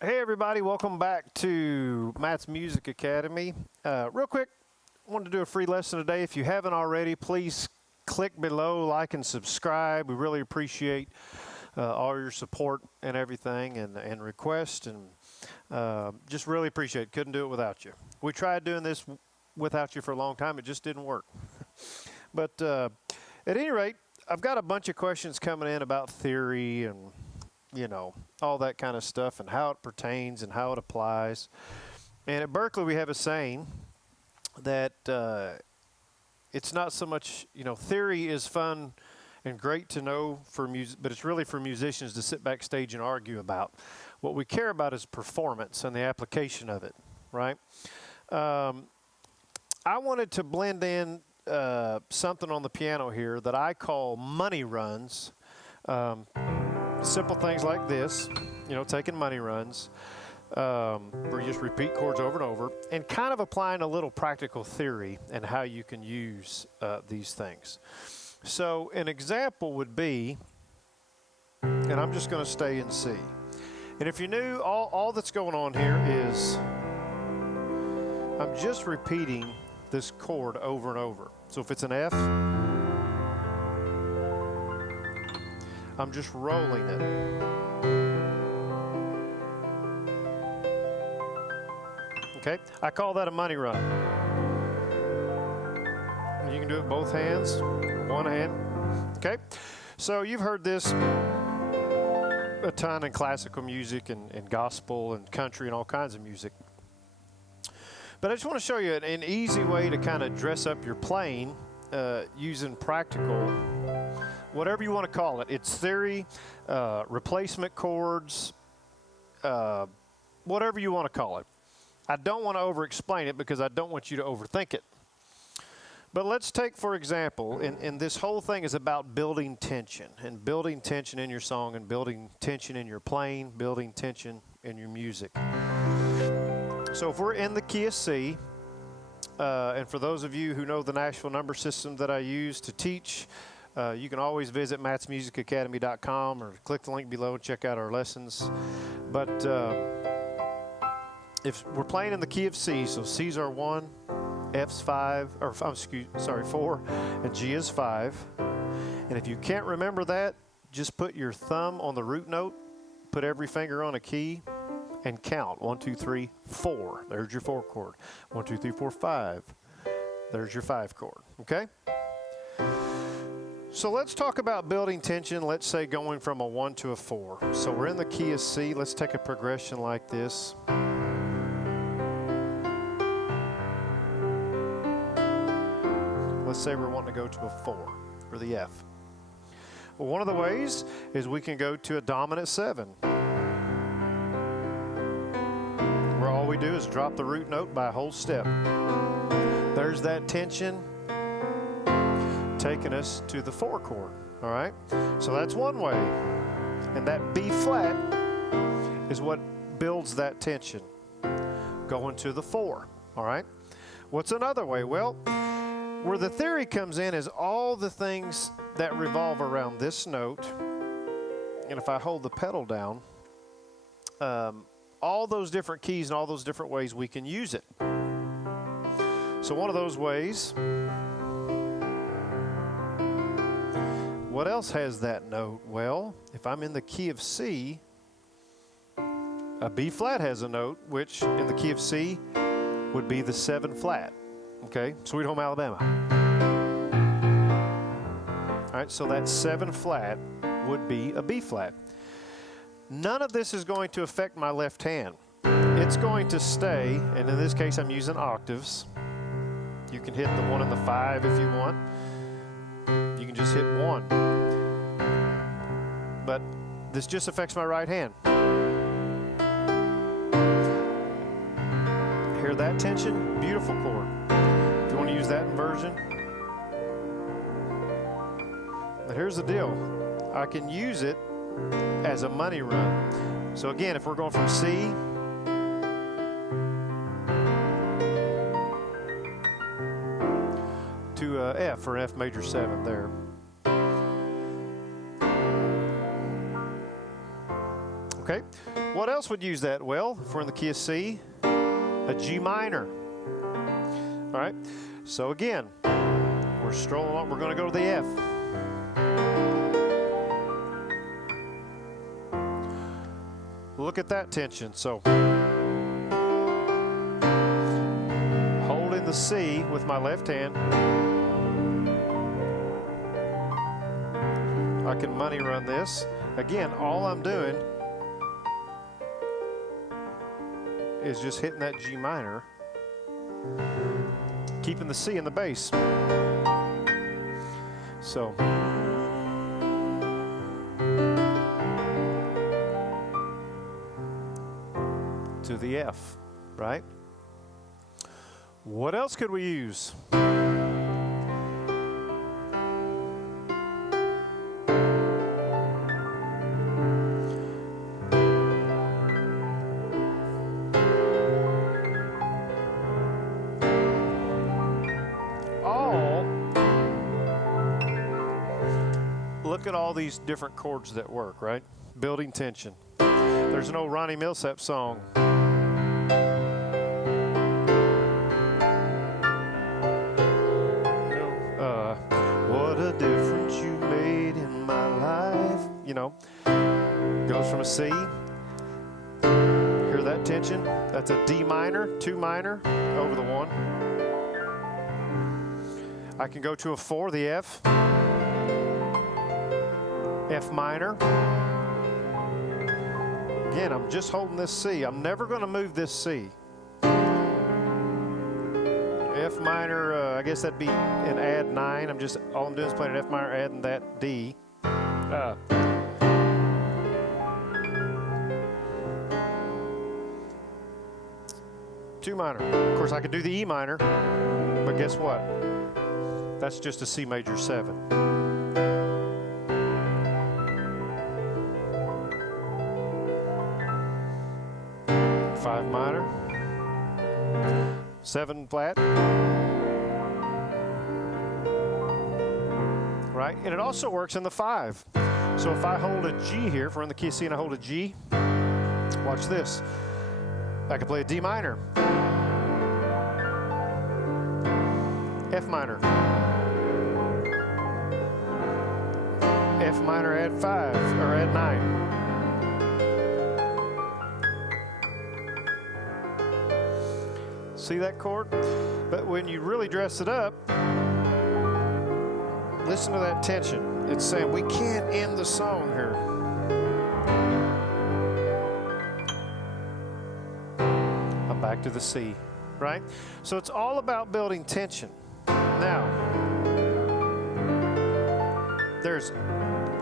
Hey everybody, welcome back to Matt's Music Academy. Real quick, wanted to do a free lesson today. If you haven't already, please click below, like and subscribe. We really appreciate all your support and everything and requests, and just really appreciate it. Couldn't do it without you. We tried doing this without you for a long time. It just didn't work. But at any rate, I've got a bunch of questions coming in about theory and all that kind of stuff and how it pertains and how it applies. And at Berkeley, we have a saying that it's not so much, theory is fun and great to know for music, but it's really for musicians to sit backstage and argue about. What we care about is performance and the application of it, right? I wanted to blend in something on the piano here that I call money runs. Simple things like this, taking money runs, where you just repeat chords over and over, and kind of applying a little practical theory and how you can use these things. So an example would be, and I'm just going to stay in C. And if you knew, all that's going on here is I'm just repeating this chord over and over. So if it's an F, I'm just rolling it. Okay, I call that a money run. And you can do it with both hands, one hand. Okay, so you've heard this a ton in classical music and gospel and country and all kinds of music. But I just want to show you an easy way to kind of dress up your playing using practical, whatever you want to call it. It's theory, replacement chords, whatever you want to call it. I don't want to over-explain it because I don't want you to overthink it. But let's take, for example, and this whole thing is about building tension, and building tension in your song, and building tension in your playing, building tension in your music. So if we're in the key of C, and for those of you who know the Nashville number system that I use to teach, you can always visit mattsmusicacademy.com or click the link below and check out our lessons. But if we're playing in the key of C, so C's are 1, F's 5, or 4, and G is 5. And if you can't remember that, just put your thumb on the root note, put every finger on a key, and count 1, 2, 3, 4. There's your 4 chord. 1, 2, 3, 4, 5. There's your 5 chord. Okay? So let's talk about building tension. Let's say going from a 1 to a 4. So we're in the key of C. Let's take a progression like this. Let's say we're wanting to go to a 4 for the F. Well, one of the ways is we can go to a dominant 7. Where all we do is drop the root note by a whole step. There's that tension taking us to the 4 chord, all right? So that's one way. And that B flat is what builds that tension, going to the 4, all right? What's another way? Well, where the theory comes in is all the things that revolve around this note. And if I hold the pedal down, all those different keys and all those different ways we can use it. So one of those ways, what else has that note? Well, if I'm in the key of C, a B flat has a note, which in the key of C would be the 7 flat. Okay, Sweet Home Alabama. All right, so that 7 flat would be a B flat. None of this is going to affect my left hand. It's going to stay, and in this case I'm using octaves. You can hit the 1 and the 5 if you want. You can just hit 1. But this just affects my right hand. Hear that tension? Beautiful chord. If you want to use that inversion. But here's the deal. I can use it as a money run. So again, if we're going from C to F, or F major 7 there. Okay, what else would use that? Well, if we're in the key of C, a G minor. All right, so again, we're strolling on, we're going to go to the F. Look at that tension. So holding the C with my left hand, I can money run this. Again, all I'm doing is just hitting that G minor, keeping the C in the bass. So to the F, right? What else could we use? Look at all these different chords that work, right? Building tension. There's an old Ronnie Milsap song. What a difference you made in my life. You know, goes from a C. Hear that tension? That's a D minor, 2 minor, over the 1. I can go to a 4, the F. F minor. Again, I'm just holding this C. I'm never going to move this C. F minor, I guess that'd be an add 9. All I'm doing is playing an F minor, adding that D. 2 minor. Of course, I could do the E minor, but guess what? That's just a C major 7. 5 minor, 7 flat, right? And it also works in the 5. So if I hold a G here, if we're in the key of C and I hold a G, watch this. I can play a D minor, F minor, F minor, add 5, or add 9. See that chord? But when you really dress it up, listen to that tension. It's saying we can't end the song here. I'm back to the C, right? So it's all about building tension. Now, there's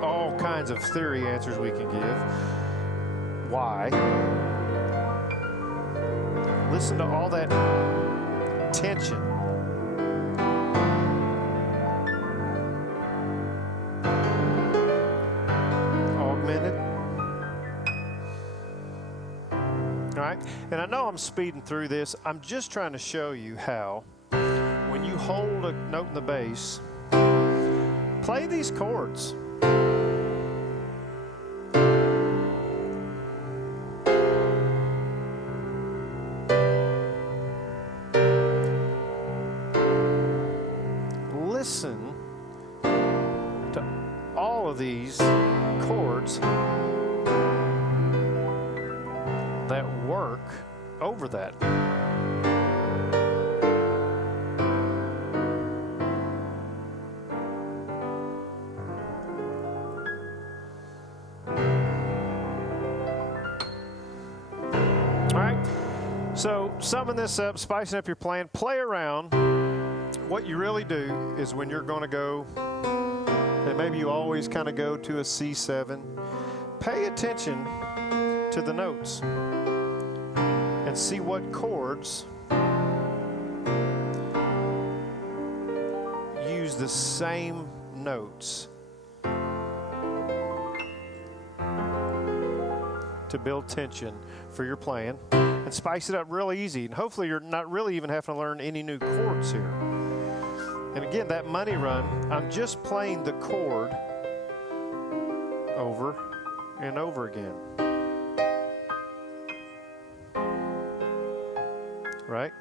all kinds of theory answers we can give. Why? Listen to all that tension. Augmented. All right, and I know I'm speeding through this. I'm just trying to show you how, when you hold a note in the bass, play these chords. Listen to all of these chords that work over that. All right, so summing this up, spicing up your playing, play around. What you really do is when you're going to go, and maybe you always kind of go to a C7, pay attention to the notes and see what chords use the same notes to build tension for your playing, and spice it up real easy. And hopefully you're not really even having to learn any new chords here. And again, that money run, I'm just playing the chord over and over again. right?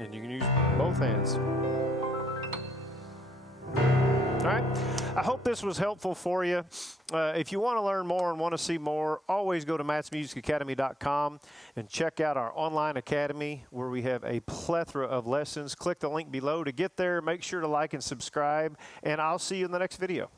And you can use both hands. All right. I hope this was helpful for you. If you want to learn more and want to see more, always go to mattsmusicacademy.com and check out our online academy where we have a plethora of lessons. Click the link below to get there. Make sure to like and subscribe, and I'll see you in the next video.